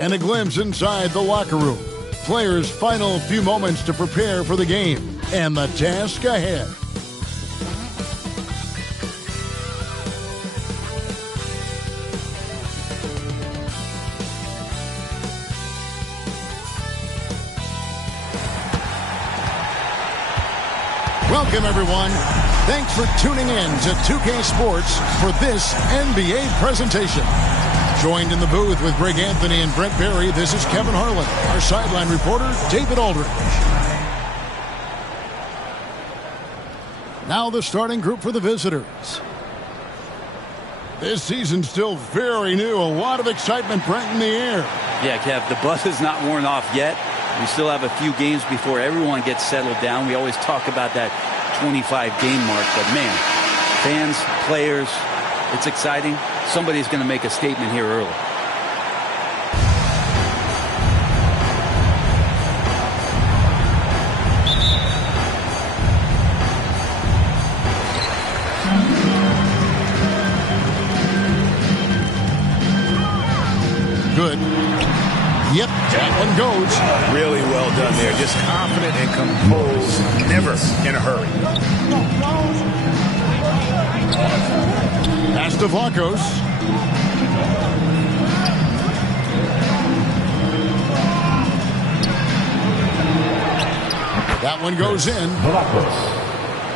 And a glimpse inside the locker room. Players' final few moments to prepare for the game and the task ahead. Welcome, everyone. Thanks for tuning in to 2K Sports for this NBA presentation. Joined in the booth with Greg Anthony and Brent Barry, this is Kevin Harlan. Our sideline reporter, David Aldridge. Now the starting group for the visitors. This season's still very new. A lot of excitement, Brent, in the air. Yeah, Kev, the buzz is not worn off yet. We still have a few games before everyone gets settled down. We always talk about that 25-game mark, but man, fans, players, it's exciting. Somebody's going to make a statement here early. Good. Yep, that one goes. Really well done there. Just confident and composed. Never in a hurry. Pass to Vlachos. That one goes in. Vlachos.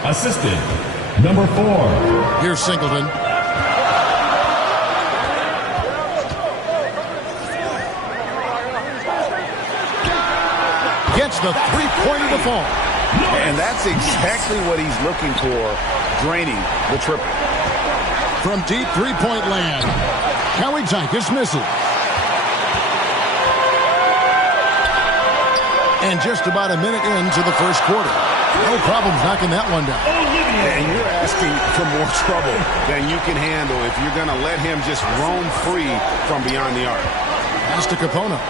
Assistant, number 4. Here's Singleton. Gets the three-pointer to fall. And that's exactly what he's looking for, draining the triple. From deep three-point land, Kalaitzakis misses. And just about a minute into the first quarter. No problems knocking that one down. And you're asking for more trouble than you can handle if you're going to let him just roam free from beyond the arc. Pass to Capona.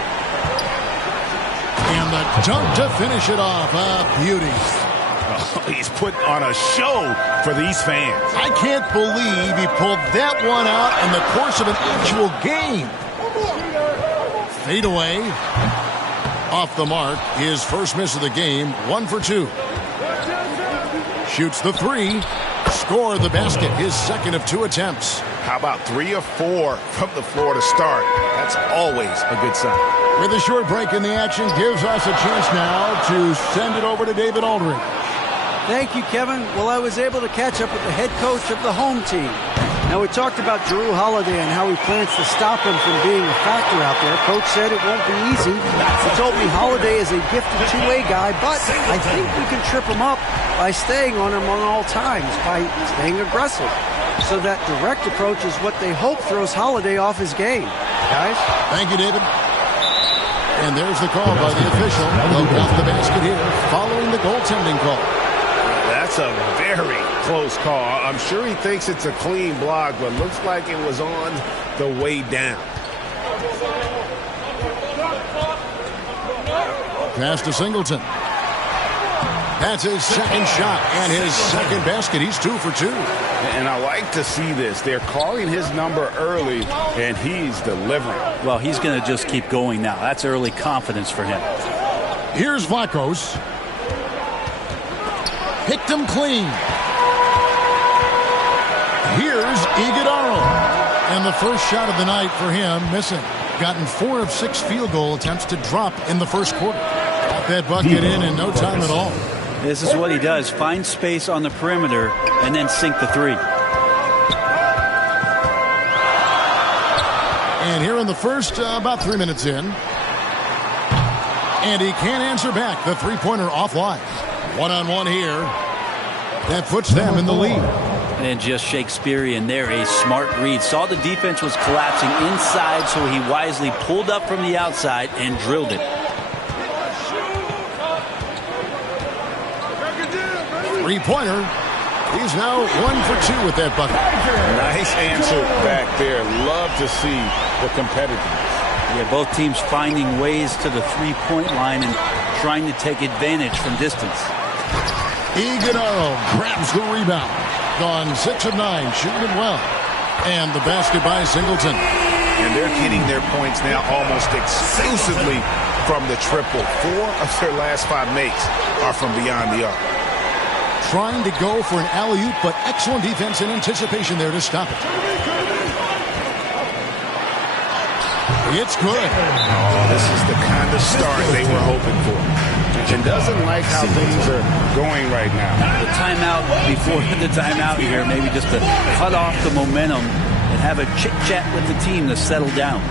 And the dunk to finish it off. Beauty. Oh, he's put on a show for these fans. I can't believe he pulled that one out in the course of an actual game. Fade away. Off the mark. His first miss of the game. 1 for 2. Shoots the three. Score the basket. His second of 2 attempts. How about 3 of 4 from the floor to start? That's always a good sign. With a short break in the action, gives us a chance now to send it over to David Aldridge. Thank you, Kevin. Well, I was able to catch up with the head coach of the home team. Now, we talked about Jrue Holiday and how he plans to stop him from being a factor out there. Coach said it won't be easy. He told me Holiday is a gifted two-way guy, but I think we can trip him up by staying on him on all times, by staying aggressive. So that direct approach is what they hope throws Holiday off his game. Guys? Thank you, David. And there's the call by the official. They'll count the basket here following the goaltending call. That's a very close call. I'm sure he thinks it's a clean block, but looks like it was on the way down. Pass to Singleton. That's his second shot and his second basket. He's 2 for 2. And I like to see this. They're calling his number early, and he's delivering. Well, he's going to just keep going now. That's early confidence for him. Here's Vlachos. Picked him clean. Here's Iguodala. And the first shot of the night for him, missing. Gotten 4 of 6 field goal attempts to drop in the first quarter. Got that bucket in no time at all. This is what he does. Find space on the perimeter and then sink the three. And here in the first, about 3 minutes in. And he can't answer back. The three-pointer offline. One-on-one here. That puts them in the lead. And just Shakespearean there, a smart read. Saw the defense was collapsing inside, so he wisely pulled up from the outside and drilled it. Three-pointer. He's now 1 for 2 with that bucket. Nice answer back there. Love to see the competitiveness. Yeah, both teams finding ways to the three-point line and trying to take advantage from distance. Iguodala grabs the rebound. Gone 6 of 9, shooting it well. And the basket by Singleton. And they're getting their points now almost exclusively from the triple. 4 of their last 5 makes are from beyond the arc. Trying to go for an alley-oop, but excellent defense and anticipation there to stop it. It's good. Oh, this is the kind of start they were hoping for. And doesn't like how things are going right now. The timeout before the timeout here, maybe just to cut off the momentum and have a chit-chat with the team to settle down.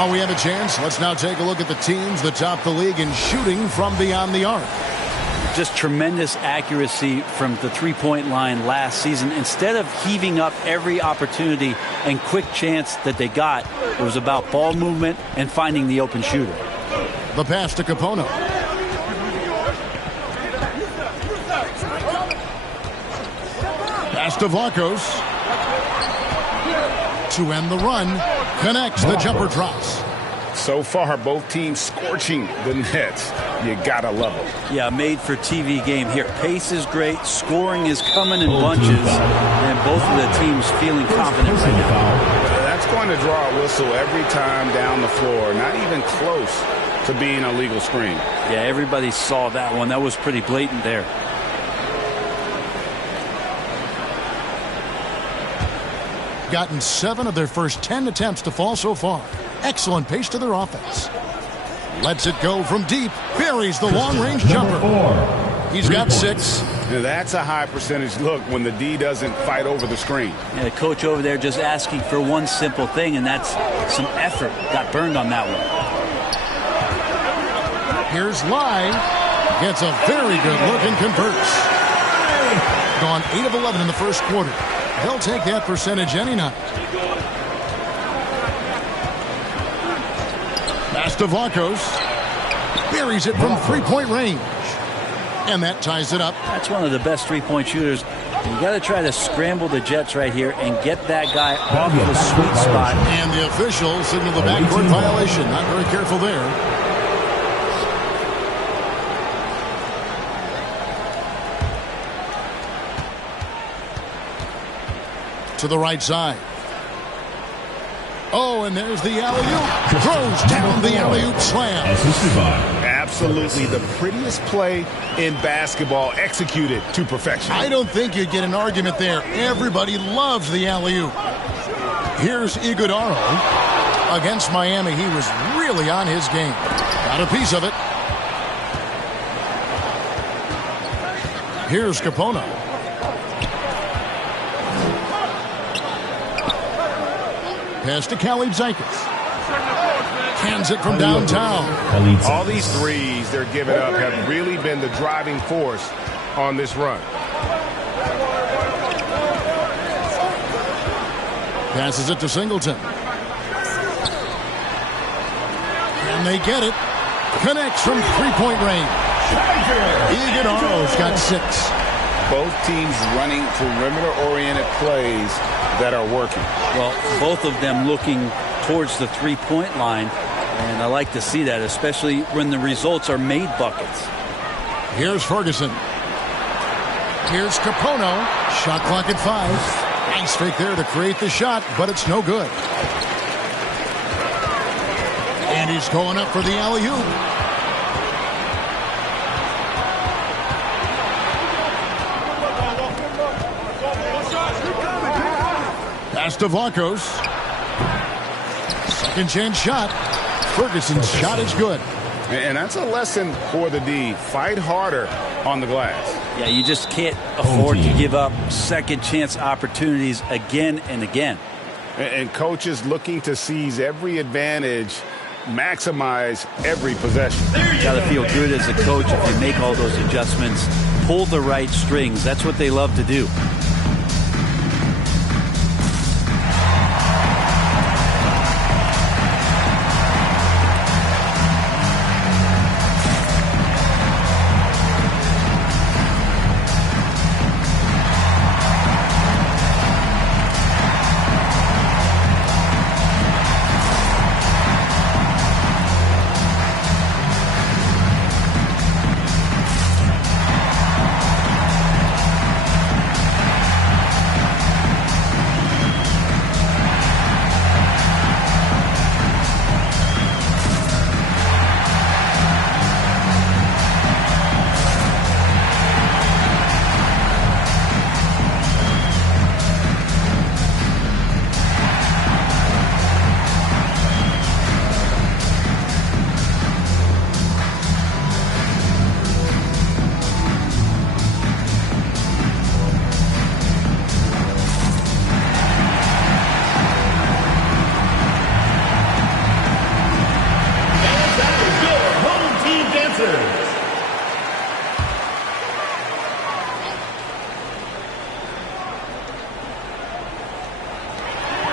While we have a chance, let's now take a look at the teams that top the league in shooting from beyond the arc. Just tremendous accuracy from the three-point line last season. Instead of heaving up every opportunity and quick chance that they got, it was about ball movement and finding the open shooter. The pass to Capono. Pass to Vlachos. To end the run. Connects, the jumper drops. So far, both teams scorching the Nets. You gotta love it. Yeah, made for TV game here. Pace is great, scoring is coming in bunches, and both of the teams feeling confident right now. That's going to draw a whistle every time down the floor. Not even close to being a legal screen. Yeah, everybody saw that one. That was pretty blatant there. Gotten 7 of their first 10 attempts to fall so far. Excellent pace to their offense. Lets it go from deep. Buries the long-range jumper. He's got 6. Now that's a high percentage look when the D doesn't fight over the screen. Yeah, the coach over there just asking for one simple thing, and that's some effort. Got burned on that one. Here's Lai. Gets a very good look and converts. Gone 8 of 11 in the first quarter. They'll take that percentage any night. Pass to Vlachos. Buries it from three-point range. And that ties it up. That's one of the best three-point shooters. You got to try to scramble the Jets right here and get that guy off the sweet spot. And the official signaled the backcourt violation. Not very careful there. To the right side. Oh, and there's the alley-oop. Throws down the alley-oop slam. Absolutely the prettiest play in basketball, executed to perfection. I don't think you'd get an argument there. Everybody loves the alley-oop. Here's Iguodala. Against Miami, he was really on his game. Got a piece of it. Here's Capono. Pass to Khalid Zaikas. Hands it from downtown. All these threes they're giving up have really been the driving force on this run. Passes it to Singleton. And they get it. Connects from three-point range. Iguodala's got 6. Both teams running perimeter-oriented plays that are working. Well, both of them looking towards the three-point line, and I like to see that, especially when the results are made buckets. Here's Ferguson. Here's Capono. Shot clock at 5. Nice fake there to create the shot, but it's no good. And he's going up for the alley-oop. Pass to Vlachos. Second chance shot. Ferguson's shot is good. And that's a lesson for the D. Fight harder on the glass. Yeah, you just can't afford to give up second chance opportunities again and again. And coaches looking to seize every advantage, maximize every possession. You got to feel good as a coach if you make all those adjustments, pull the right strings. That's what they love to do.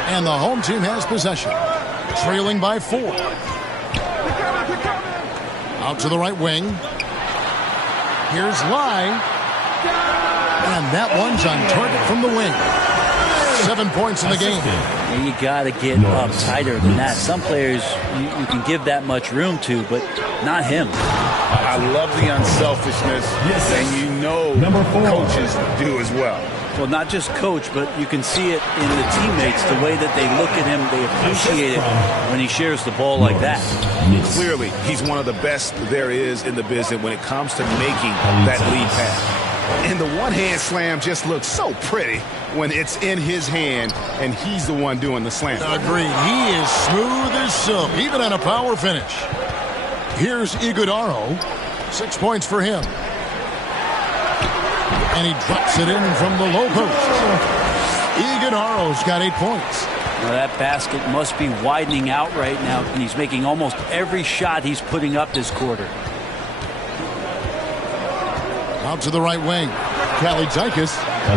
And the home team has possession. Trailing by 4. Out to the right wing. Here's Lai. And that one's on target from the wing. 7 points in the game. You got to get up tighter than that. Some players you can give that much room to, but not him. I love the unselfishness, and you know coaches do as well. Well, not just coach, but you can see it in the teammates, the way that they look at him. They appreciate it when he shares the ball like that. Clearly, he's one of the best there is in the business when it comes to making that lead pass. And the one-hand slam just looks so pretty when it's in his hand and he's the one doing the slam. Agreed. He is smooth as silk, even on a power finish. Here's Iguodaro. 6 points for him. And he drops it in from the low post. Iguodaro's got 8 points. Well, that basket must be widening out right now, and he's making almost every shot he's putting up this quarter. Out to the right wing. Kalaitzakis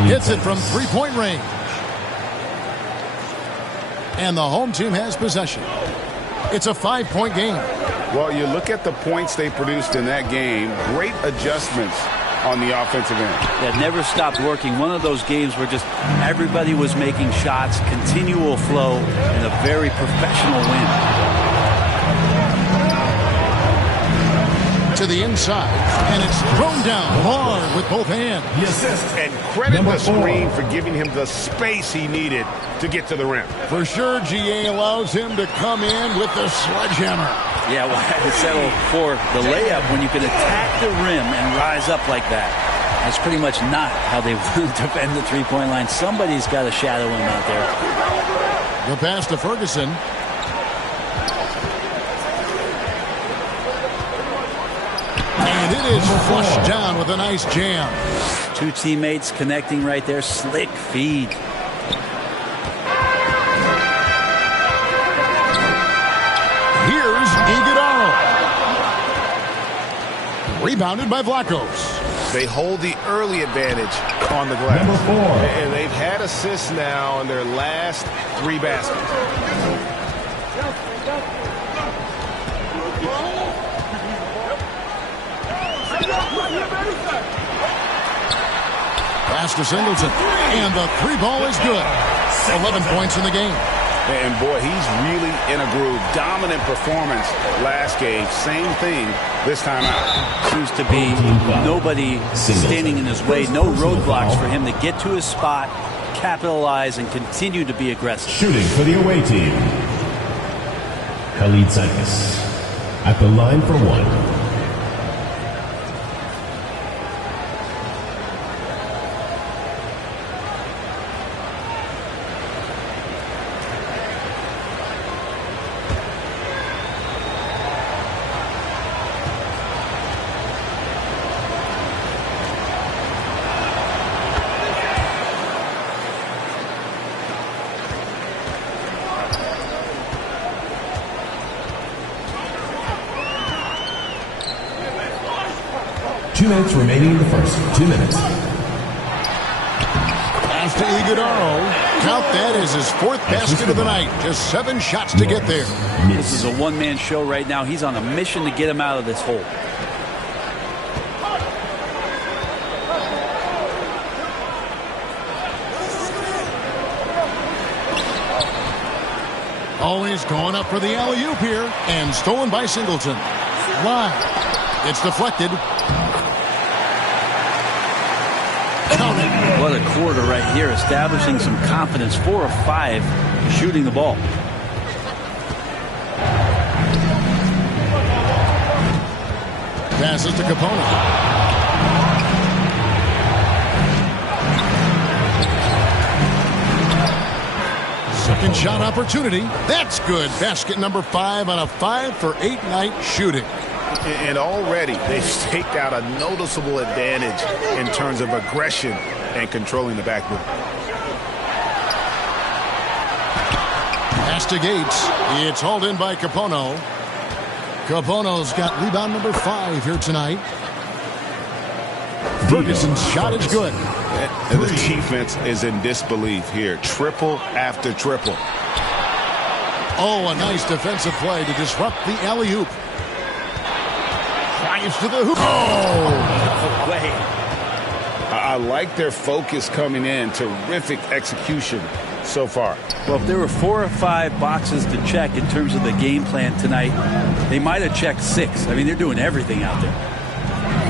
hits it from three-point range. And the home team has possession. It's a 5-point game. Well, you look at the points they produced in that game. Great adjustments on the offensive end. That never stopped working. One of those games where just everybody was making shots, continual flow, and a very professional win. To the inside, and it's thrown down hard with both hands. The assist. And credit the screen for giving him the space he needed to get to the rim. For sure, GA allows him to come in with the sledgehammer. Yeah, well, I had to settle for the layup when you can attack the rim and rise up like that. That's pretty much not how they want to defend the three-point line. Somebody's got to shadow him out there. The pass to Ferguson. And it is flushed down with a nice jam. Two teammates connecting right there. Slick feed. Here's Iguodaro. Rebounded by Vlachos. They hold the early advantage on the glass. Number 4. And they've had assists now in their last 3 baskets. Pass to Singleton. And the 3 ball is good. 11 points in the game. And boy, he's really in a groove. Dominant performance last game. Same thing this time out. Seems to be nobody standing in his way. No roadblocks for him to get to his spot, capitalize, and continue to be aggressive. Shooting for the away team. Kalitsakis at the line for one. Minutes remaining in the first. 2 minutes. Pass to Iguodaro. Count that as his fourth basket of the night. Just 7 shots to get there. This is a one-man show right now. He's on a mission to get him out of this hole. Always going up for the alley-oop here. And stolen by Singleton. Line. It's deflected. What a quarter right here, establishing some confidence. 4 of 5 shooting the ball. Passes to Capona. Second shot opportunity. That's good. Basket number 5 on a 5-for-8 night shooting. And already they've staked out a noticeable advantage in terms of aggression and controlling the backboard. Pass to Gates. It's hauled in by Capono. Capono's got rebound number 5 here tonight. Ferguson's shot is good. And the defense is in disbelief here. Triple after triple. Oh, a nice defensive play to disrupt the alley-oop. Drives to the hoop. Oh! Way. I like their focus coming in. Terrific execution so far. Well, if there were 4 or 5 boxes to check in terms of the game plan tonight, they might have checked 6. I mean, they're doing everything out there.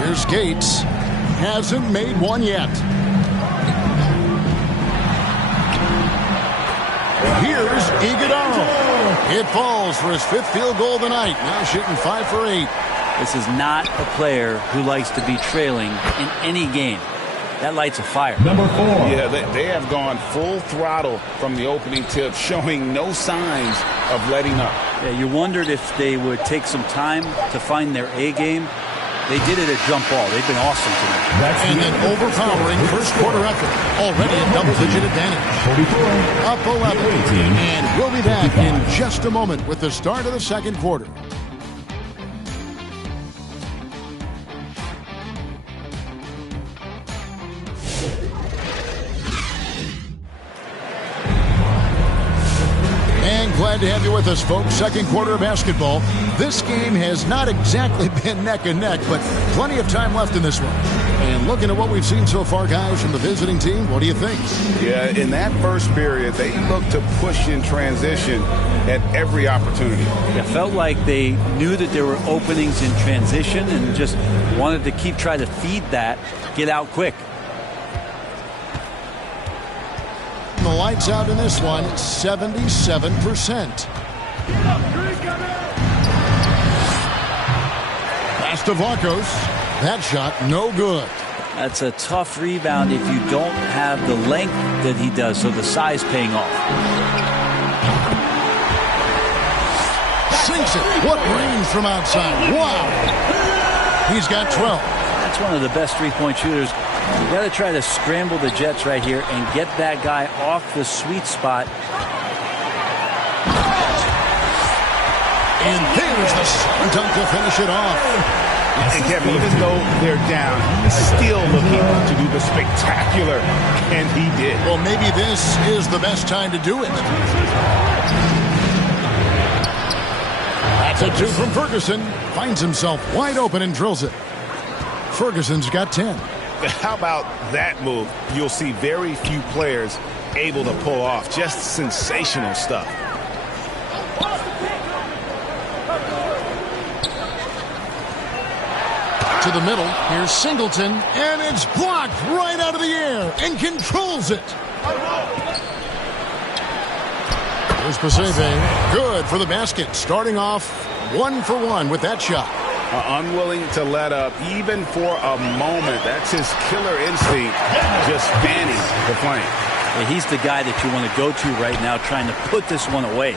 Here's Gates. Hasn't made one yet. Here's Iguodaro. It falls for his 5th field goal of the night. Now shooting 5 for 8. This is not a player who likes to be trailing in any game. That lights a fire. Number 4. Yeah, they have gone full throttle from the opening tip, showing no signs of letting up. Yeah, you wondered if they would take some time to find their A game. They did it at jump ball. They've been awesome tonight. And an overpowering first quarter effort. Already a double-digit advantage. 44. Up 11. And we'll be back in just a moment with the start of the second quarter. Glad to have you with us, folks. Second quarter of basketball. This game has not exactly been neck and neck, but plenty of time left in this one. And looking at what we've seen so far, guys, from the visiting team, what do you think? Yeah, in that first period, they looked to push in transition at every opportunity. It felt like they knew that there were openings in transition and just wanted to keep trying to feed that, get out quick. The lights out in this one, 77%. Pass to Vlachos. That shot, no good. That's a tough rebound if you don't have the length that he does, so the size paying off. Sinks it. What range from outside. Wow. He's got 12. That's one of the best three-point shooters. You got to try to scramble the Jets right here and get that guy off the sweet spot. And there's the dunk to finish it off. And Kevin, even though they're down, he's still looking to do the spectacular, and he did. Well, maybe this is the best time to do it. That's a 2 from Ferguson. Finds himself wide open and drills it. Ferguson's got 10. How about that move? You'll see very few players able to pull off. Just sensational stuff. To the middle. Here's Singleton. And it's blocked right out of the air and controls it. Here's Pasebe. Good for the basket. Starting off 1 for 1 with that shot. Unwilling to let up even for a moment. That's his killer instinct, just fanning the flame. Yeah, he's the guy that you want to go to right now, trying to put this one away.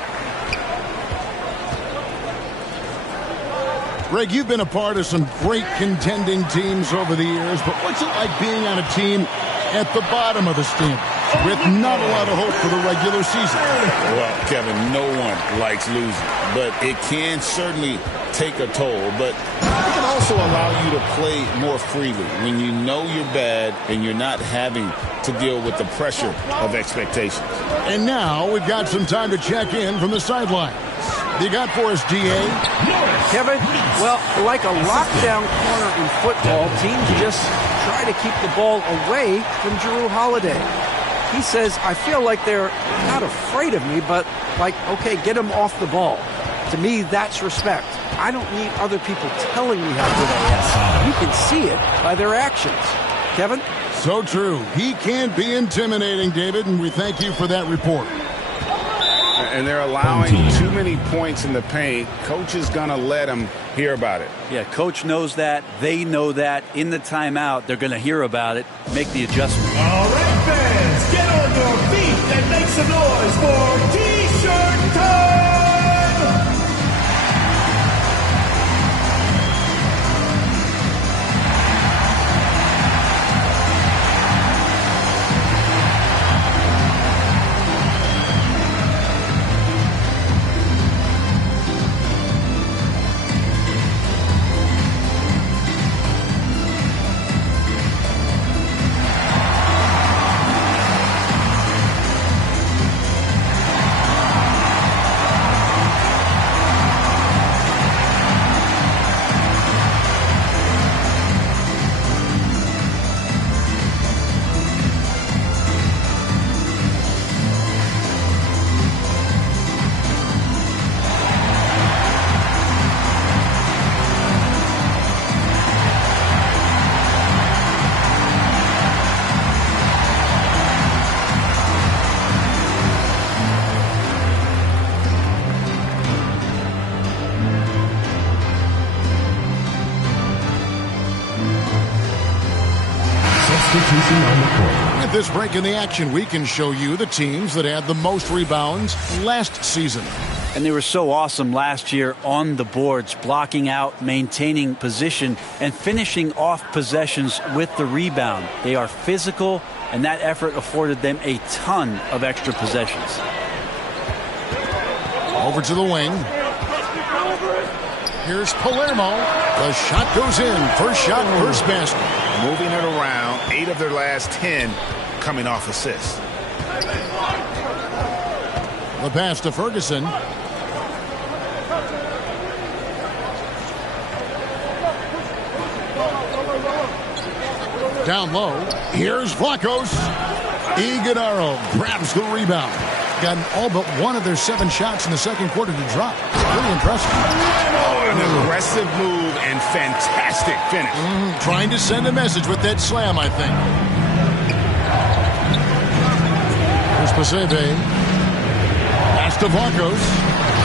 Greg, you've been a part of some great contending teams over the years, but what's it like being on a team at the bottom of the standings with not a lot of hope for the regular season? Well, Kevin, no one likes losing, but it can certainly take a toll. But it can also allow you to play more freely when you know you're bad and you're not having to deal with the pressure of expectations. And now we've got some time to check in from the sideline. You got for us, DA? Kevin, well, like a lockdown corner in football, teams just try to keep the ball away from Jrue Holiday. He says, I feel like they're not afraid of me, but like, okay, get him off the ball. To me, that's respect. I don't need other people telling me how good I am. You can see it by their actions. Kevin? So true. He can be intimidating, David, and we thank you for that report. And they're allowing too many points in the paint. Coach is going to let them hear about it. Yeah, coach knows that. They know that. In the timeout, they're going to hear about it, make the adjustment. All right, fans, get on your feet and make some noise for T-shirt time! At this break in the action, we can show you the teams that had the most rebounds last season. And they were so awesome last year on the boards, blocking out, maintaining position, and finishing off possessions with the rebound. They are physical, and that effort afforded them a ton of extra possessions. Over to the wing. Here's Palermo. The shot goes in. First shot, first basket. Moving it around, 8 of their last 10 coming off assists. The pass to Ferguson. Down low. Here's Vlachos. Iguodaro grabs the rebound. Gotten all but one of their 7 shots in the second quarter to drop. Really impressive. Oh, an aggressive move and fantastic finish. Trying to send a message with that slam, I think. Here's Pasebe. Pass to Vlachos.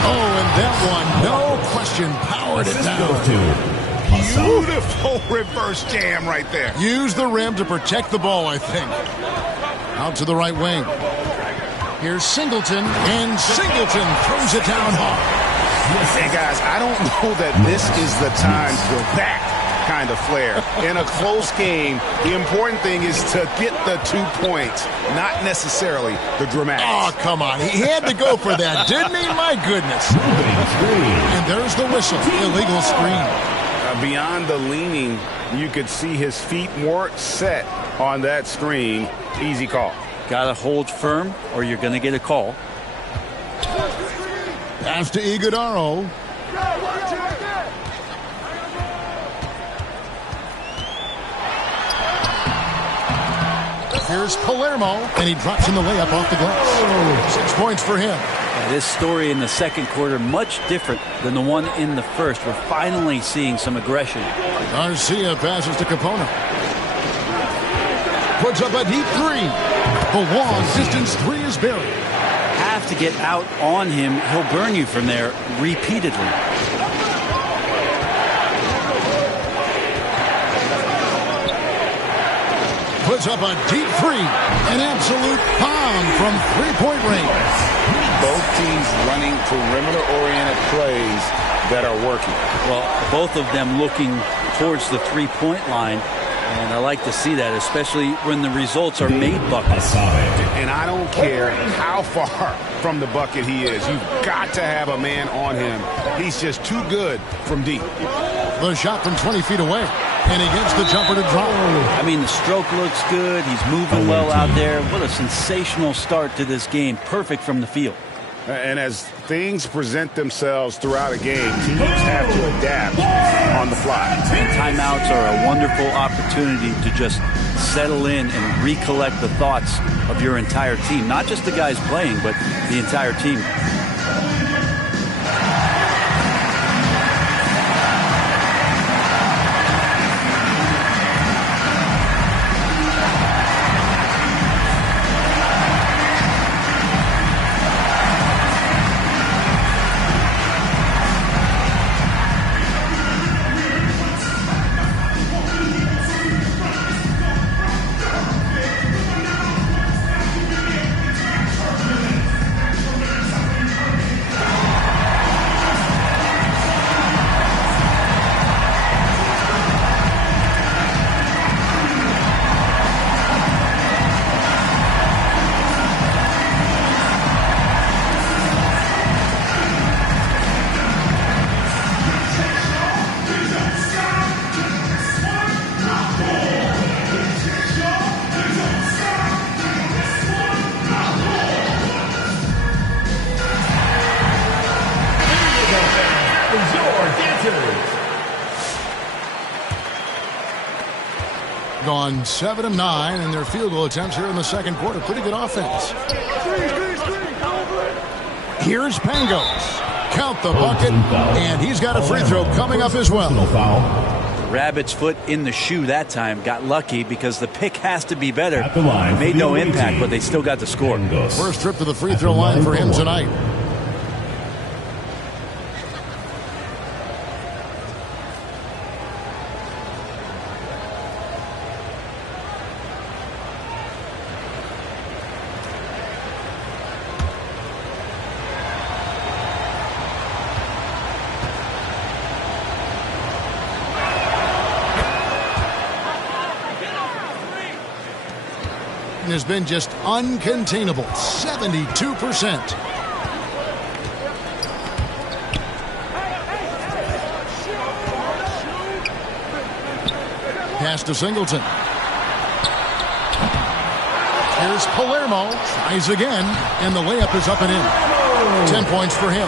Oh, and that one, no question, powered it down. Beautiful reverse jam right there. Use the rim to protect the ball, I think. Out to the right wing. Here's Singleton, and Singleton throws it down hard. Hey, guys, I don't know that this is the time for that kind of flair. In a close game, the important thing is to get the 2 points, not necessarily the dramatics. Oh, come on. He had to go for that, didn't he? My goodness. And there's the whistle. Illegal screen. Beyond the leaning, you could see his feet weren't set on that screen. Easy call. Got to hold firm or you're going to get a call. Pass to Iguodaro. Here's Palermo, and he drops in the layup off the glass. 6 points for him. This story in the second quarter, much different than the one in the first. We're finally seeing some aggression. Garcia passes to Capona. Puts up a deep 3. The long distance 3 is buried. to get out on him, he'll burn you from there repeatedly. Puts up a deep three. An absolute bomb from three-point range. Both teams running perimeter-oriented plays that are working. Well, both of them looking towards the three-point line. And I like to see that, especially when the results are made buckets. And I don't care how far from the bucket he is. You've got to have a man on him. He's just too good from deep. The shot from 20 feet away. And he gets the jumper to drop. I mean, the stroke looks good. He's moving well out there. What a sensational start to this game. Perfect from the field. And as things present themselves throughout a game, teams have to adapt on the fly. And timeouts are a wonderful opportunity to just settle in and recollect the thoughts of your entire team. Not just the guys playing, but the entire team. Gone 7 of 9 in their field goal attempts here in the second quarter. Pretty good offense. Here's Pangos. Count the bucket, and he's got a free throw coming up as well. Rabbit's foot in the shoe that time. Got lucky because the pick has to be better. It made no impact, but they still got the score. First trip to the free throw line for him tonight. Has been just uncontainable. 72%. Pass to Singleton. Here's Palermo. Tries again, and the layup is up and in. 10 points for him.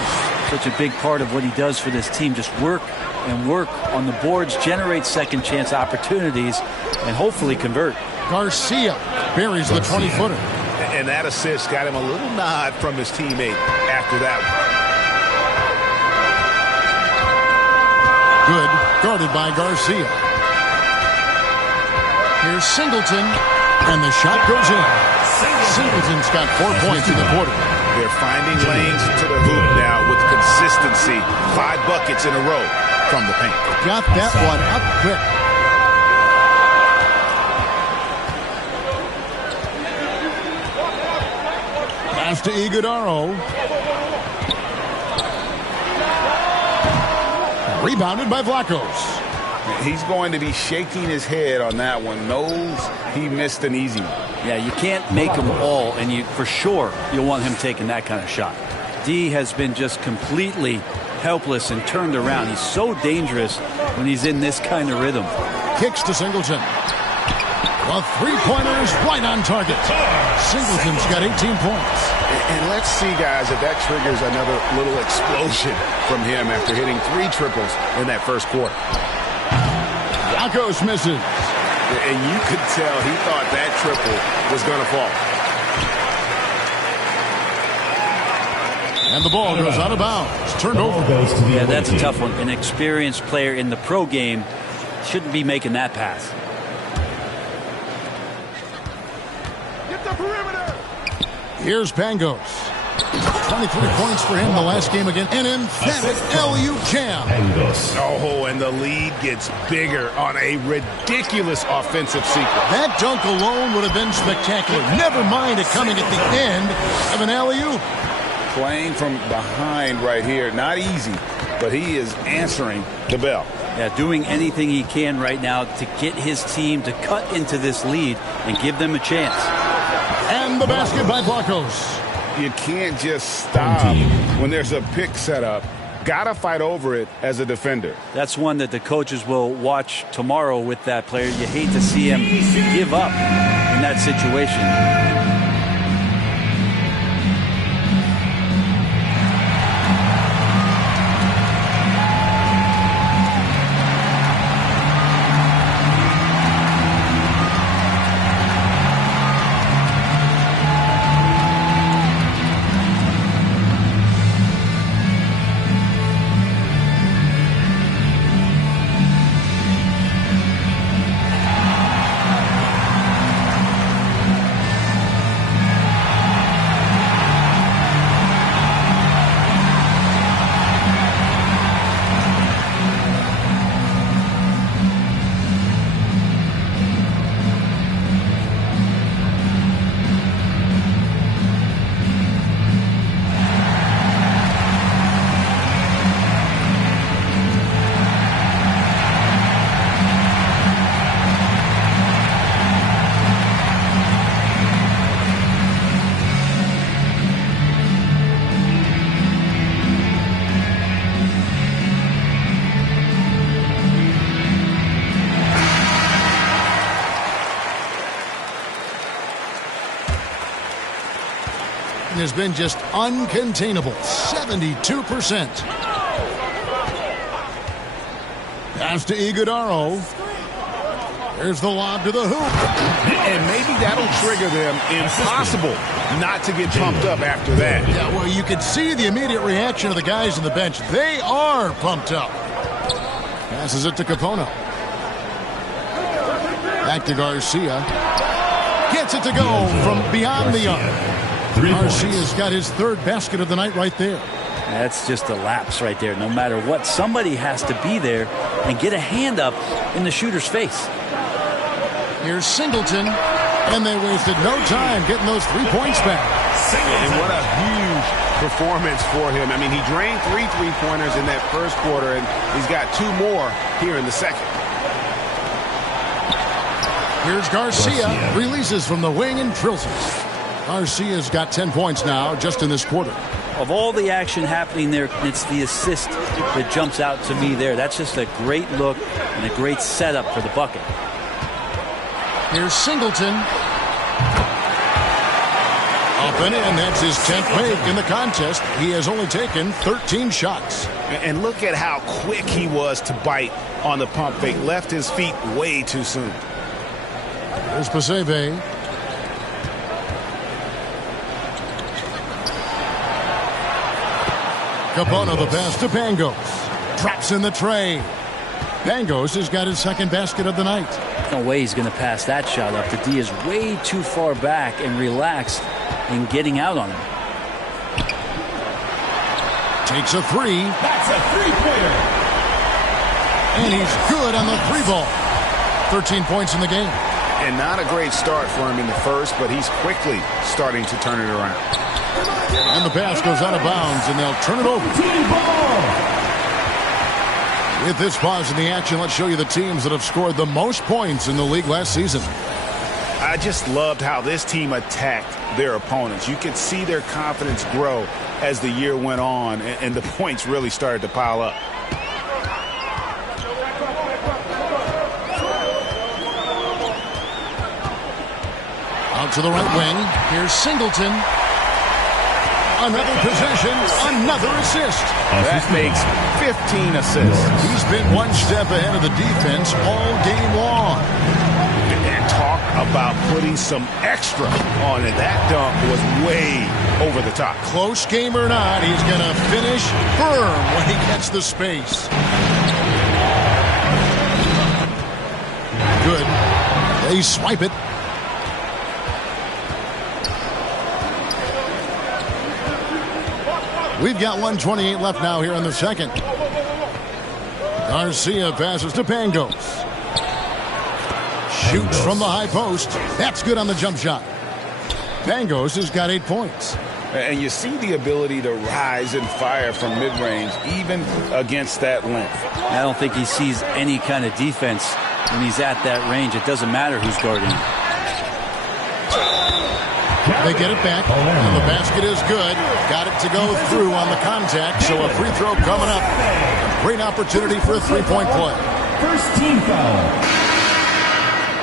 Such a big part of what he does for this team. Just work and work on the boards, generate second chance opportunities, and hopefully convert. Garcia buries the 20-footer. And that assist got him a little nod from his teammate after that one. Good, guarded by Garcia. Here's Singleton, and the shot goes in. Singleton's got 4 points in the quarter. They're finding lanes to the hoop now with consistency. 5 buckets in a row from the paint. Got that one up quick. Pass to Iguodaro. Rebounded by Vlachos. He's going to be shaking his head on that one. Knows he missed an easy one. Yeah, you can't make them all, and you for sure you'll want him taking that kind of shot. D has been just completely helpless and turned around. He's so dangerous when he's in this kind of rhythm. Kicks to Singleton. The three-pointer is right on target. Singleton's got 18 points. And let's see, guys, if that triggers another little explosion from him after hitting 3 triples in that first quarter. Vlachos misses. And you could tell he thought that triple was going to fall. And the ball goes out of bounds. Turned over. Yeah, that's a tough one. An experienced player in the pro game shouldn't be making that pass. Get the perimeter. Here's Pangos. 23 points for him the last game again. An emphatic LU jam. Oh, and the lead gets bigger on a ridiculous offensive sequence. That dunk alone would have been spectacular. Never mind it coming at the end of an alley-oop. Playing from behind right here, not easy, but he is answering the bell. Yeah, doing anything he can right now to get his team to cut into this lead and give them a chance. And the basket by Blockos. You can't just stop when there's a pick set up. Gotta fight over it as a defender. That's one that the coaches will watch tomorrow with that player. You hate to see him give up in that situation. Has been just uncontainable. 72%. Pass to Iguodaro. There's the lob to the hoop. And maybe that'll trigger them. Impossible not to get pumped up after that. Yeah, well, you can see the immediate reaction of the guys on the bench. They are pumped up. Passes it to Capono. Back to Garcia. Gets it to go from beyond the arc. Garcia's got his third basket of the night right there. That's just a lapse right there. No matter what, somebody has to be there and get a hand up in the shooter's face. Here's Singleton, and they wasted no time getting those 3 points back. And what a huge performance for him. I mean, he drained 3 3-pointers in that first quarter, and he's got 2 more here in the second. Here's Garcia. Releases from the wing and drills it. Garcia's got 10 points now just in this quarter. Of all the action happening there, it's the assist that jumps out to me there. That's just a great look and a great setup for the bucket. Here's Singleton. Up and in. That's his 10th make in the contest. He has only taken 13 shots. And look at how quick he was to bite on the pump fake. Left his feet way too soon. Here's Paseve. Capono the pass to Pangos. Drops in the tray. Pangos has got his second basket of the night. No way he's going to pass that shot up. The D is way too far back and relaxed in getting out on him. Takes a three. That's a three-pointer. And he's good on the 3 ball. 13 points in the game. And not a great start for him in the first, but he's quickly starting to turn it around. And the pass goes out of bounds, and they'll turn it over. Team ball. With this pause in the action, let's show you the teams that have scored the most points in the league last season. I just loved how this team attacked their opponents. You could see their confidence grow as the year went on, and the points really started to pile up. Out to the right wing. Here's Singleton. Another possession, another assist. That makes 15 assists. He's been one step ahead of the defense all game long. And talk about putting some extra on it. That dunk was way over the top. Close game or not, he's going to finish firm when he gets the space. Good. They swipe it. We've got 1:28 left now here in the second. Garcia passes to Pangos. Shoots from the high post. That's good on the jump shot. Pangos has got 8 points. And you see the ability to rise and fire from mid-range, even against that length. I don't think he sees any kind of defense when he's at that range. It doesn't matter who's guarding him. They get it back, and the basket is good. Got it to go through on the contact, so a free throw coming up. A great opportunity for a three-point play. First team foul.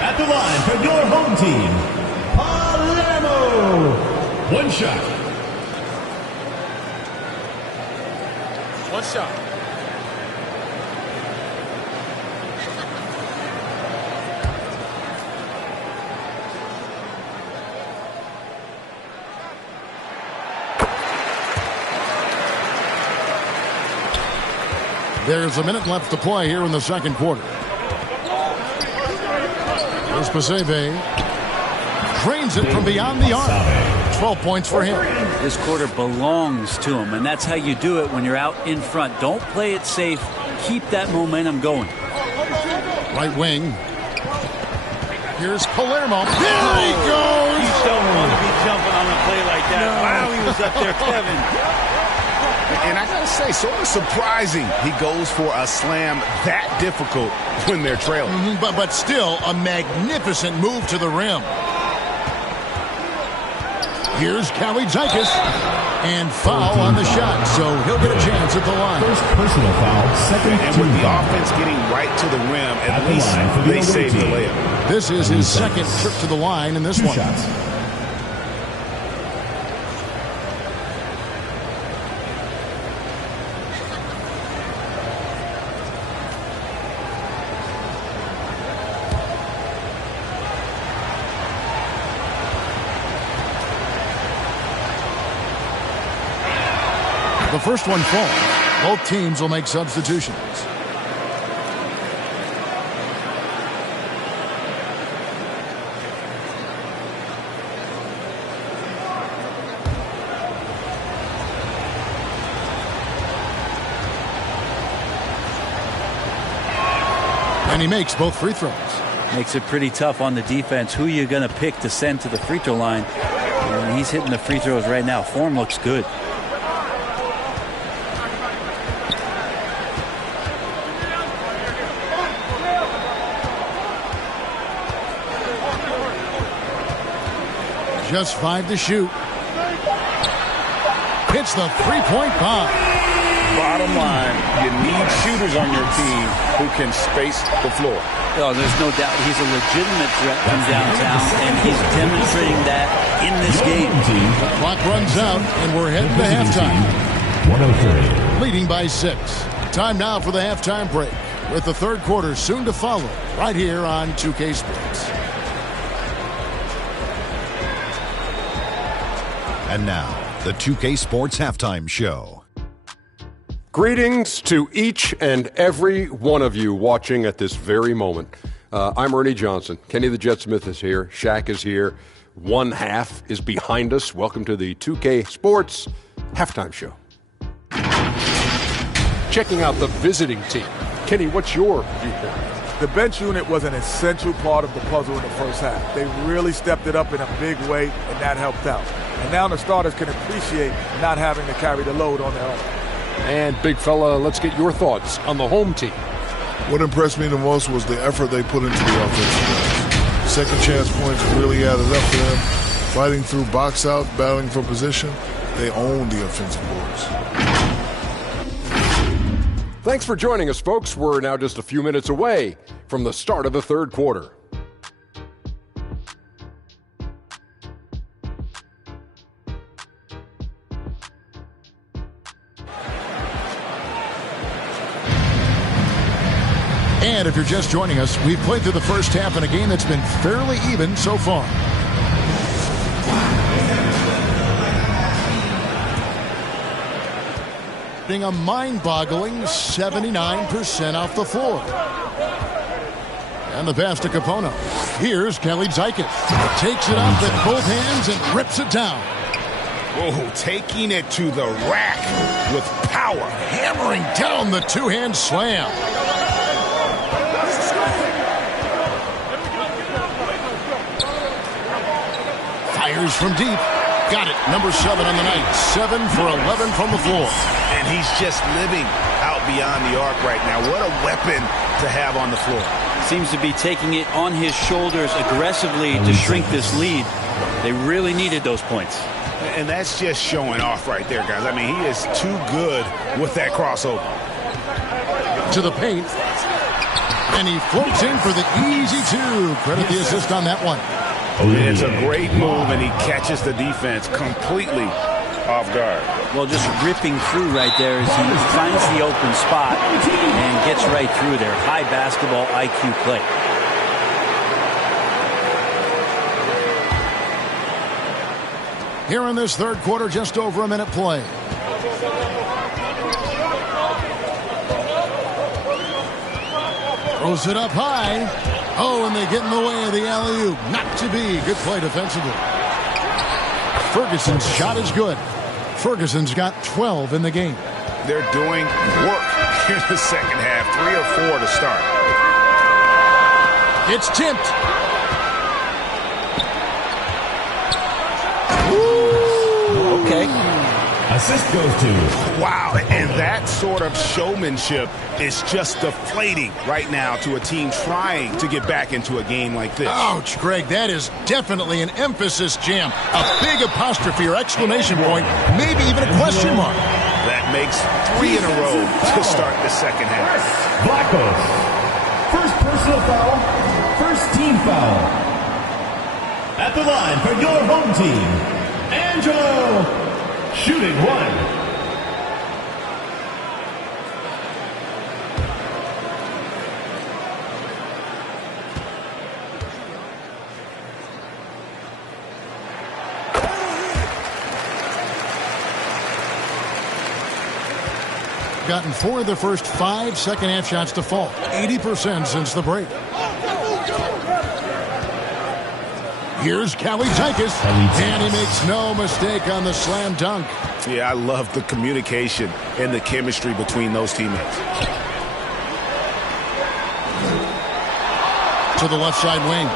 At the line for your home team, Palermo. One shot. One shot. There's a minute left to play here in the second quarter. There's Paseve. Drains it from beyond the arc. 12 points for him. This quarter belongs to him, and that's how you do it when you're out in front. Don't play it safe. Keep that momentum going. Right wing. Here's Palermo. There he goes! You don't want to be jumping on a play like that. No. Wow, he was up there, Kevin. And I got to say, sort of surprising he goes for a slam that difficult when they're trailing. But still, a magnificent move to the rim. Here's Kalaitzakis. And foul on the shot, so he'll get a chance at the line. First personal foul, second and with the offense getting right to the rim, at least they save the layup. This is his second trip to the line in this one. Shots. The first one falls. Both teams will make substitutions. And he makes both free throws. Makes it pretty tough on the defense. Who are you going to pick to send to the free throw line? And he's hitting the free throws right now. Form looks good. Just 5 to shoot. Hits the three-point bomb. Bottom line, you need shooters on your team who can space the floor. Oh, there's no doubt he's a legitimate threat from downtown, and he's demonstrating that in this game. The clock runs out, and we're heading to halftime. 103. Leading by 6. Time now for the halftime break, with the third quarter soon to follow, right here on 2K Sports. And now, the 2K Sports Halftime Show. Greetings to each and every one of you watching at this very moment. I'm Ernie Johnson. Kenny the Jet Smith is here. Shaq is here. One half is behind us. Welcome to the 2K Sports Halftime Show. Checking out the visiting team. Kenny, what's your viewpoint? The bench unit was an essential part of the puzzle in the first half. They really stepped it up in a big way, and that helped out. And now the starters can appreciate not having to carry the load on their own. And big fella, let's get your thoughts on the home team. What impressed me the most was the effort they put into the offensive glass. Second chance points really added up for them. Fighting through box out, battling for position, they own the offensive boards. Thanks for joining us, folks. We're now just a few minutes away from the start of the third quarter. And if you're just joining us, we've played through the first half in a game that's been fairly even so far. Being a mind-boggling 79% off the floor. And the pass to Capono. Here's Kalaitzakis. Takes it up with both hands and rips it down. Oh, taking it to the rack with power. Hammering down the two-hand slam. Fires from deep. Got it. Number 7 on the night. 7 for 11 from the floor. And he's just living out beyond the arc right now. What a weapon to have on the floor. Seems to be taking it on his shoulders aggressively to shrink this lead. They really needed those points. And that's just showing off right there, guys. I mean, he is too good with that crossover. To the paint. And he floats in for the easy 2. Credit the assist on that one. It's a great move, and he catches the defense completely off guard. Well, just ripping through right there as he finds the open spot and gets right through there. High basketball IQ play. Here in this third quarter, just over a minute play. Throws it up high. Oh, and they get in the way of the alley-oop. Not to be. Good play defensively. Ferguson's shot is good. Ferguson's got 12 in the game. They're doing work here in the second half. 3 or 4 to start. It's tipped. Ooh, okay. Assist goes to. Wow, and that sort of showmanship is just deflating right now to a team trying to get back into a game like this. Ouch, Greg, that is definitely an emphasis jam. A big apostrophe or exclamation point, maybe even a question mark. That makes 3 in a row to start the second half. Blackos. First personal foul, first team foul. At the line for your home team, Angelo. Shooting 1. Gotten 4 of the first 5 second half shots to fall. 80% since the break. Here's Kalaitzakis, and he makes no mistake on the slam dunk. Yeah, I love the communication and the chemistry between those teammates. To the left side wing.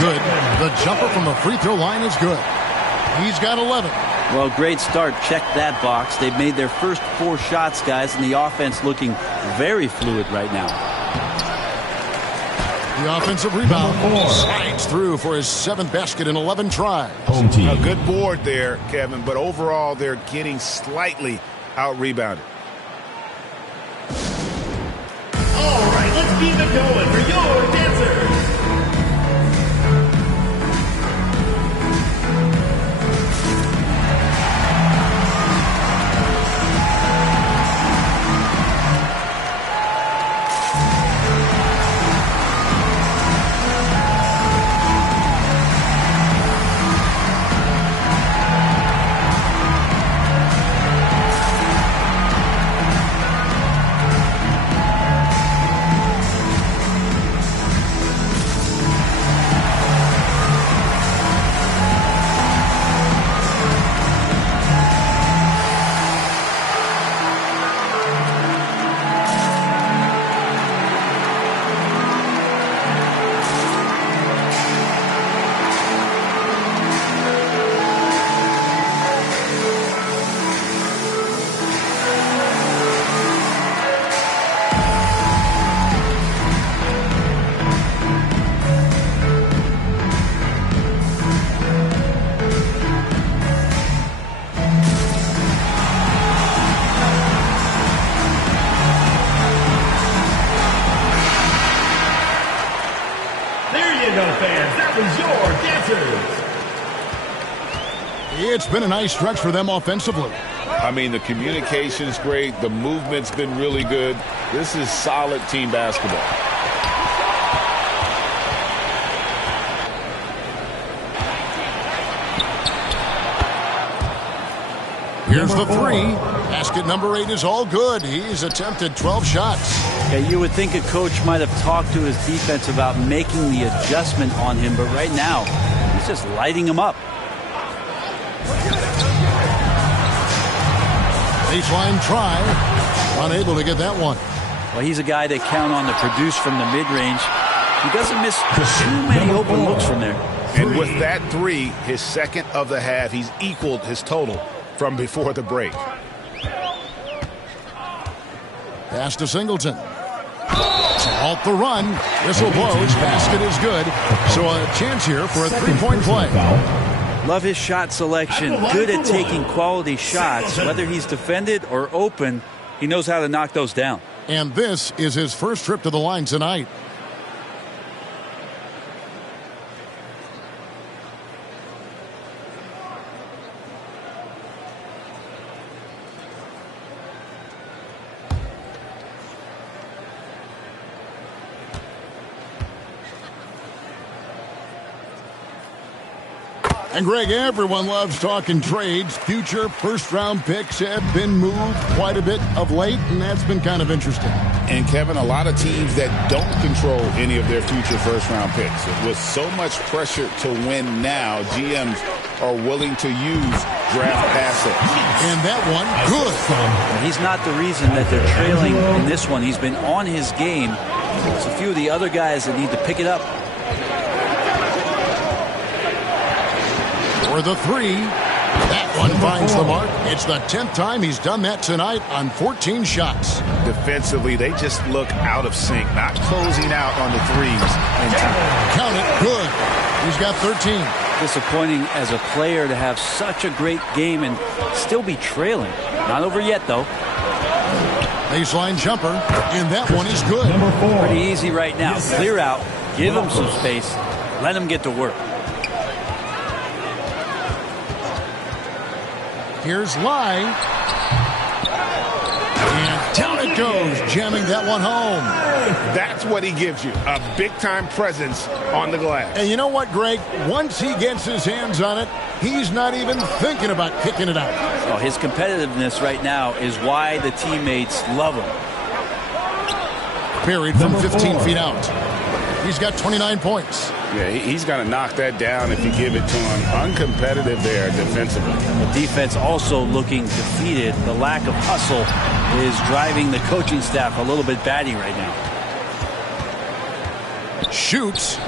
Good. The jumper from the free throw line is good. He's got 11. Well, great start. Check that box. They've made their first 4 shots, guys, and the offense looking very fluid right now. The offensive rebound slides through for his 7th basket in 11 tries. Home team. A good board there, Kevin, but overall they're getting slightly out-rebounded. All right, let's keep it going for your dancers. It's been a nice stretch for them offensively. I mean, the communication's great. The movement's been really good. This is solid team basketball. Here's the 3. Basket number 8 is all good. He's attempted 12 shots. Yeah, you would think a coach might have talked to his defense about making the adjustment on him, but right now, he's just lighting him up. Baseline try. Unable to get that one. Well, he's a guy they count on to produce from the mid-range. He doesn't miss too many open looks from there. And with that three, his second of the half, he's equaled his total from before the break. Pass to Singleton. To halt the run. Whistle blows. Basket is good. So a chance here for a three-point play. Love his shot selection. Good at taking quality shots. Whether he's defended or open, he knows how to knock those down. And this is his first trip to the line tonight. And Greg, everyone loves talking trades. Future first-round picks have been moved quite a bit of late, and that's been kind of interesting. And, Kevin, a lot of teams that don't control any of their future first-round picks. With so much pressure to win now, GMs are willing to use draft assets. And that one, good. Well, he's not the reason that they're trailing in this one. He's been on his game. There's a few of the other guys that need to pick it up. For the three. That one finds the mark. It's the 10th time he's done that tonight on 14 shots. Defensively, they just look out of sync, not closing out on the threes in time. Count it. Good. He's got 13. Disappointing as a player to have such a great game and still be trailing. Not over yet, though. Baseline jumper, and that one is good. Pretty easy right now. Clear out, give him some space, let him get to work. Here's Lai. And down it goes, jamming that one home. That's what he gives you, a big-time presence on the glass. And you know what, Greg? Once he gets his hands on it, he's not even thinking about kicking it out. Oh, his competitiveness right now is why the teammates love him. Buried from 15 feet out. He's got 29 points. Yeah, he's going to knock that down if you give it to him. Uncompetitive there defensively. The defense also looking defeated. The lack of hustle is driving the coaching staff a little bit batty right now. Shoots.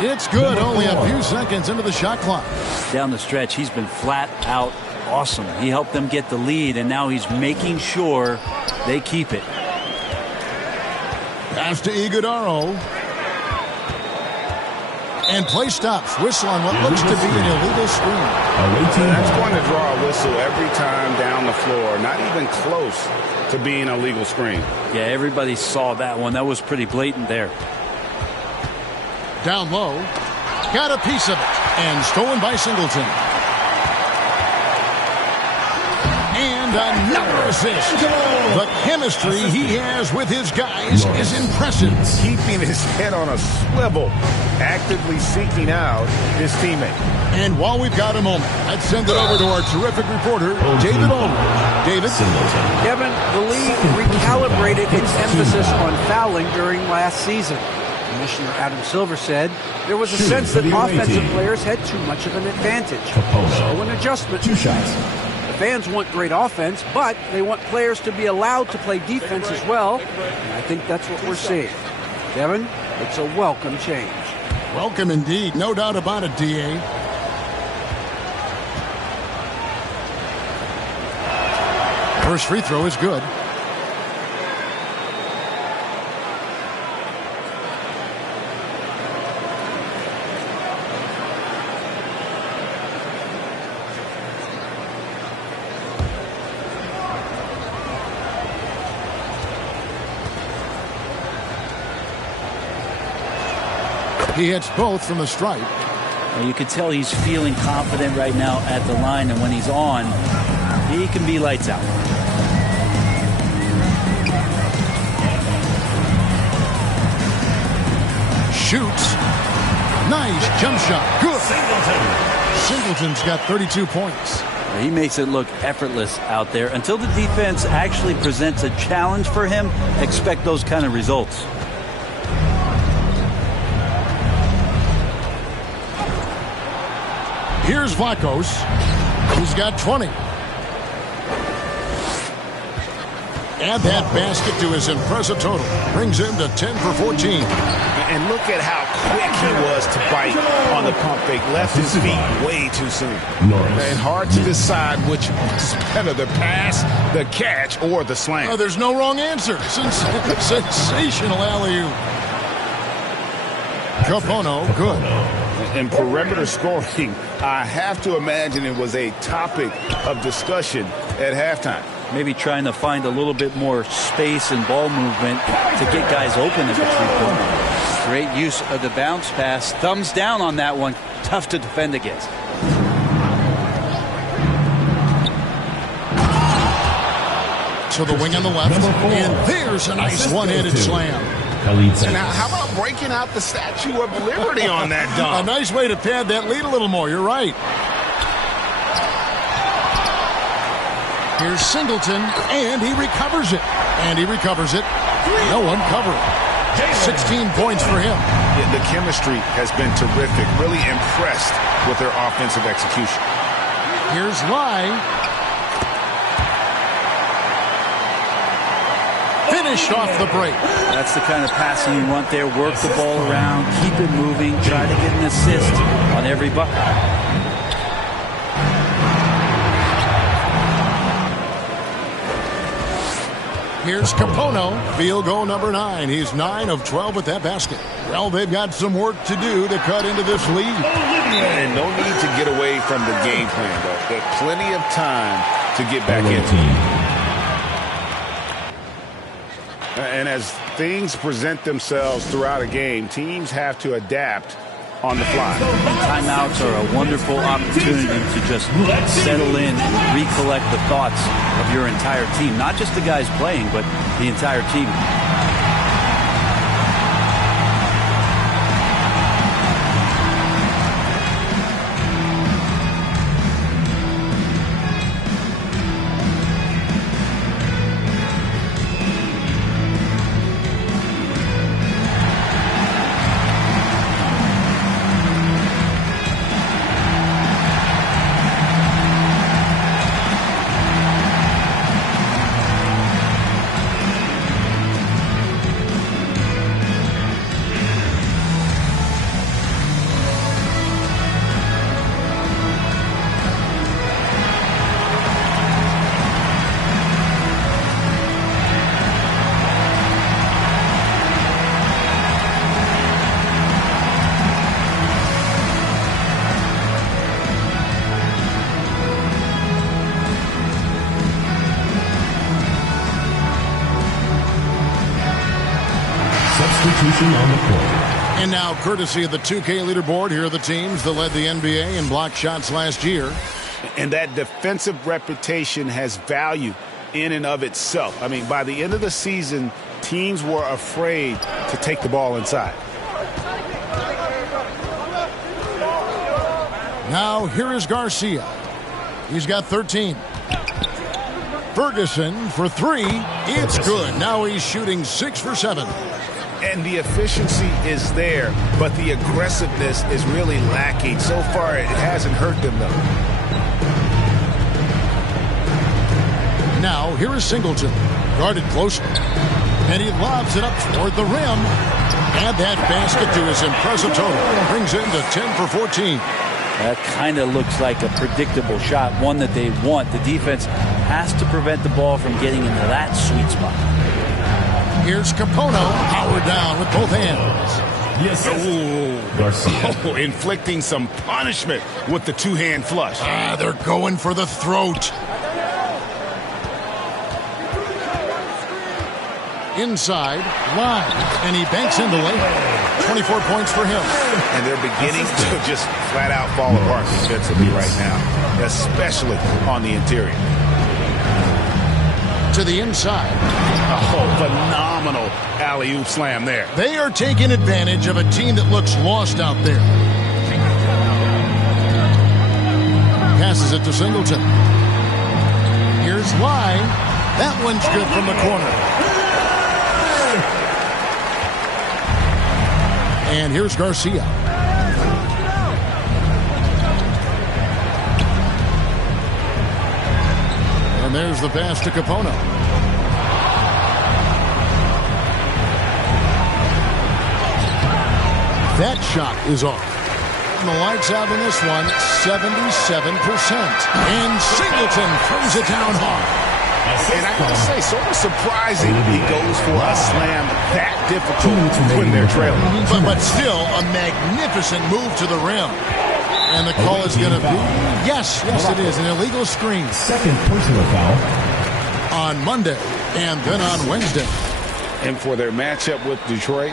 It's good. Only a few seconds into the shot clock. Down the stretch, he's been flat out awesome. He helped them get the lead, and now he's making sure they keep it. Pass to Iguodaro. And play stops. Whistle on what looks to be an illegal screen. That's going to draw a whistle every time down the floor. Not even close to being a legal screen. Yeah, everybody saw that one. That was pretty blatant there. Down low. Got a piece of it. And stolen by Singleton. And another assist. The chemistry he has with his guys is impressive. Keeping his head on a swivel, actively seeking out his teammate. And while we've got a moment, let's send it over to our terrific reporter, David Olden. David? Kevin, the league recalibrated its emphasis on fouling during last season. Commissioner Adam Silver said there was a sense that offensive players had too much of an advantage. So an adjustment. Fans want great offense, but they want players to be allowed to play defense as well. And I think that's what we're seeing. Kevin, it's a welcome change. Welcome indeed. No doubt about it, D.A. First free throw is good. He hits both from the stripe. Well, you can tell he's feeling confident right now at the line, and when he's on, he can be lights out. Shoots. Nice jump shot. Good. Singleton's got 32 points. He makes it look effortless out there. Until the defense actually presents a challenge for him, expect those kind of results. Here's Vlachos. He's got 20. Add that basket to his impressive total. Brings him to 10 for 14. And look at how quick he was to bite on the pump fake. Left his feet way too soon. And hard to decide which is better, the pass, the catch, or the slam. Oh, there's no wrong answer. Sensational alley-oop. Kapono, good. In perimeter scoring, I have to imagine it was a topic of discussion at halftime. Maybe trying to find a little bit more space and ball movement to get guys open at the three-point line. Great use of the bounce pass. Thumbs down on that one. Tough to defend against. To the wing on the left. And there's a nice one-handed slam. Now, how about breaking out the Statue of Liberty on that dunk? A nice way to pad that lead a little more. You're right. Here's Singleton, and he recovers it. No one covering. 16 points for him. Yeah, the chemistry has been terrific. Really impressed with their offensive execution. Here's Lai. Finished off the break. That's the kind of passing you want there. Work the ball around, keep it moving, try to get an assist on every bucket. Here's Kapono, field goal number 9. He's 9 of 12 with that basket. Well, they've got some work to do to cut into this lead. And no need to get away from the game plan, though. There's plenty of time to get back into. And as things present themselves throughout a game, teams have to adapt on the fly. Timeouts are a wonderful opportunity to just settle in and recollect the thoughts of your entire team. Not just the guys playing, but the entire team. On the court. And now, courtesy of the 2K leaderboard, here are the teams that led the NBA in block shots last year. And that defensive reputation has value in and of itself. I mean, by the end of the season, teams were afraid to take the ball inside. Now, here is Garcia. He's got 13. Ferguson for 3. It's good. Now he's shooting 6 for 7. And the efficiency is there, but the aggressiveness is really lacking. So far, it hasn't hurt them, though. Now, here is Singleton, guarded closely. And he lobs it up toward the rim. Add that basket to his impressive total. Brings him to 10 for 14. That kind of looks like a predictable shot, one that they want. The defense has to prevent the ball from getting into that sweet spot. Here's Kapono, powered down with both hands. Yes, Garcia. Inflicting some punishment with the two-hand flush. They're going for the throat. Inside, line, and he banks in the layup. 24 points for him. And they're beginning to just flat-out fall apart defensively right now, especially on the interior. To the inside. Oh, phenomenal alley-oop slam there. They are taking advantage of a team that looks lost out there. Passes it to Singleton. Here's Lai. That one's good from the corner. And here's Garcia. And there's the pass to Capono. That shot is off. And the lights out in this one, 77%. And Singleton throws it down hard. And I gotta say, sort of surprising he goes for a slam that difficult when they're trailing. But still, a magnificent move to the rim. And the call is going to be, yes, it is, an illegal screen. Second personal foul. On Monday and then on Wednesday. And for their matchup with Detroit,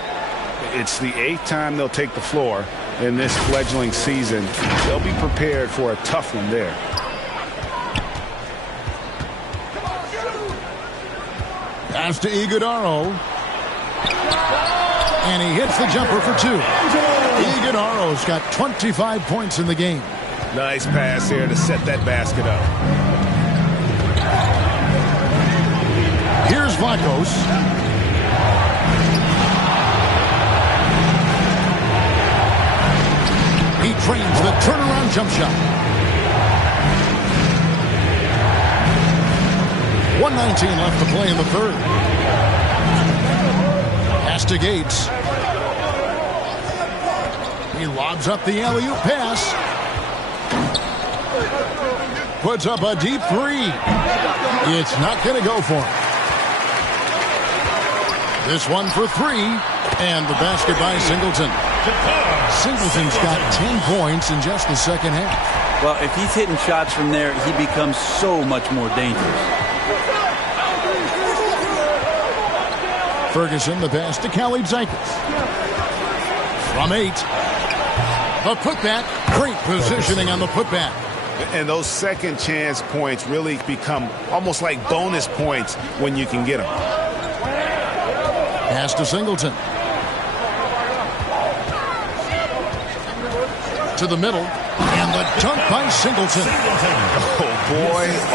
it's the 8th time they'll take the floor in this fledgling season. They'll be prepared for a tough one there. Pass to Iguodaro. And he hits the jumper for 2. Iguodaro's got 25 points in the game. Nice pass here to set that basket up. Here's Vlachos. He trains the turnaround jump shot. 1:19 left to play in the third. Pass to Gates. He lobs up the alley-oop pass. Puts up a deep 3. It's not going to go for him. This one for 3. And the basket by Singleton. Singleton's got 10 points in just the second half. Well, if he's hitting shots from there, he becomes so much more dangerous. Ferguson, the pass to Kelly Zeikis. From 8. The putback. Great positioning on the putback. And those second chance points really become almost like bonus points when you can get them. Pass to Singleton. To the middle. And the dunk by Singleton.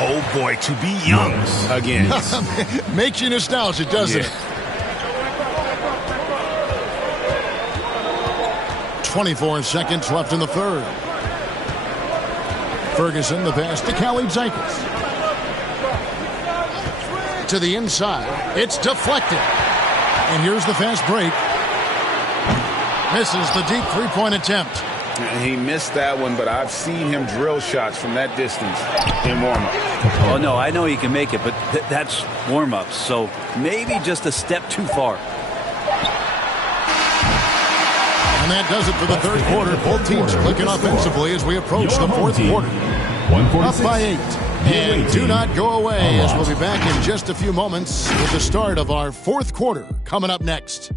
Oh boy, to be young again. Makes you nostalgic, doesn't it? 24 seconds left in the third. Ferguson, the pass to Kelly Zeikis. To the inside. It's deflected. And here's the fast break. Misses the deep three-point attempt. He missed that one, but I've seen him drill shots from that distance in warm-up. Oh, no, I know he can make it, but that's warm-ups, so maybe just a step too far. And that does it for the third quarter. Both teams clicking offensively as we approach the fourth quarter. Up by 8. And do not go away as we'll be back in just a few moments with the start of our fourth quarter coming up next.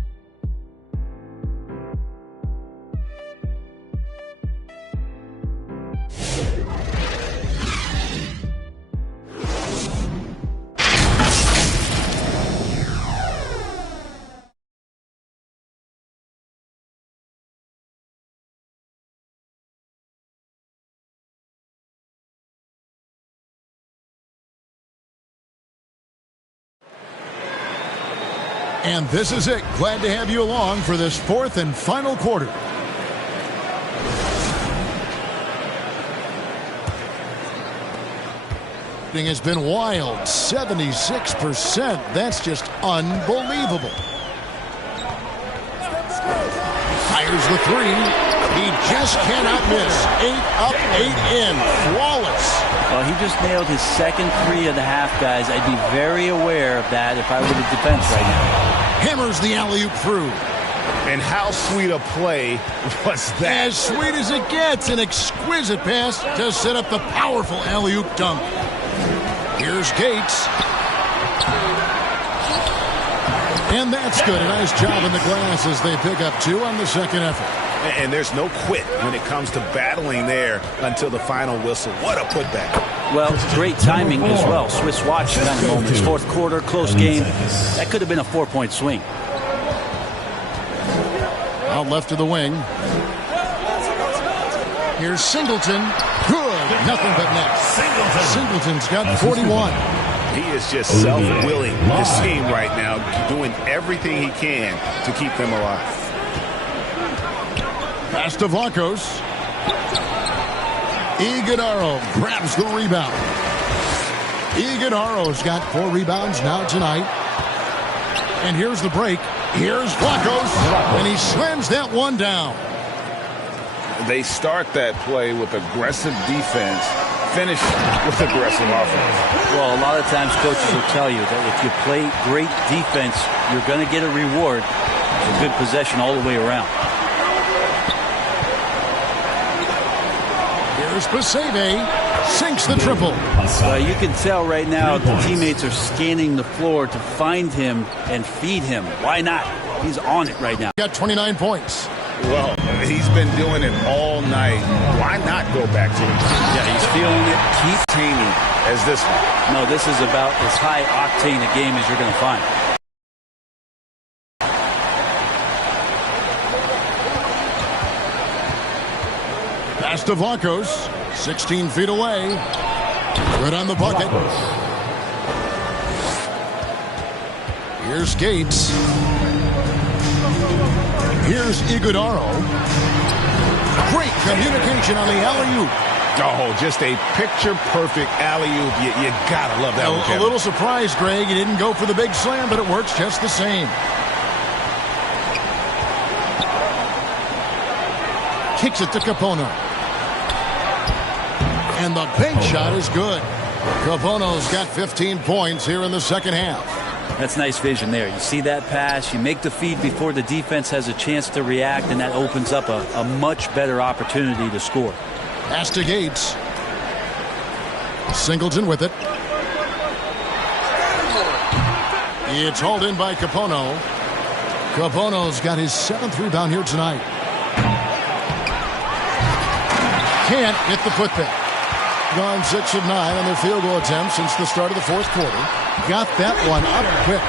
And this is it. Glad to have you along for this fourth and final quarter. Has been wild. 76%. That's just unbelievable. Fires the 3. He just cannot miss. 8 up, 8 in. Flawless. Well, he just nailed his second 3 of the half, guys. I'd be very aware of that if I were the defense right now. Hammers the alley-oop through. And how sweet a play was that? As sweet as it gets. An exquisite pass to set up the powerful alley-oop dunk. Here's Gates. And that's good. A nice job in the glass as they pick up 2 on the second effort. And there's no quit when it comes to battling there until the final whistle. What a putback. Well, great timing as well. Swiss watch kind of moments. Fourth quarter, close game. That could have been a 4-point swing. Out left of the wing. Here's Singleton. Good. nothing but net. Singleton's got 41. He is just self-willing, this team right now, doing everything he can to keep them alive. Pass to Vlachos. Iguodaro grabs the rebound. Iguodaro's got 4 rebounds now tonight. And here's the break. Here's Vlachos, and he slams that one down. They start that play with aggressive defense, finish with aggressive offense. Well, a lot of times coaches will tell you that if you play great defense, you're going to get a reward. It's a good possession all the way around. Here's Paseve, sinks the triple. You can tell right now the teammates are scanning the floor to find him and feed him. Why not? He's on it right now. Got 29 points. Well, he's been doing it all night. Why not go back to it? Yeah, he's feeling it. Keep taming as this one. No, this is about as high octane a game as you're going to find. Pass to Vlachos, 16 feet away. Good on the bucket. Here's Gates. Here's Iguodaro. Great communication on the alley-oop. Oh, just a picture-perfect alley-oop. You gotta love that one, Kevin. A little surprised, Greg. He didn't go for the big slam, but it works just the same. Kicks it to Kapono. And the bank shot is good. Kapono's got 15 points here in the second half. That's nice vision there. You see that pass, you make the feed before the defense has a chance to react, and that opens up a much better opportunity to score. Pass to Gates. Singleton with it. It's hauled in by Kapono. Kapono's got his 7th rebound here tonight. Can't get the putback. Gone 6 of 9 on their field goal attempts since the start of the 4th quarter. Got that one up quick.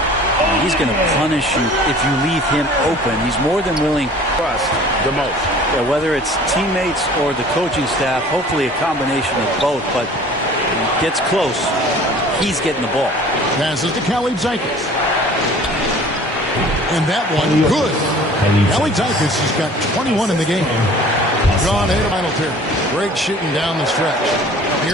He's going to punish you if you leave him open. He's more than willing. Trust the most. Yeah, whether it's teammates or the coaching staff, hopefully a combination of both. But when he gets close, he's getting the ball. Passes to Caleb Zeikas. And that one, good. Caleb Zeikas has got 21 in the game. Gone into final period. Great shooting down the stretch. Here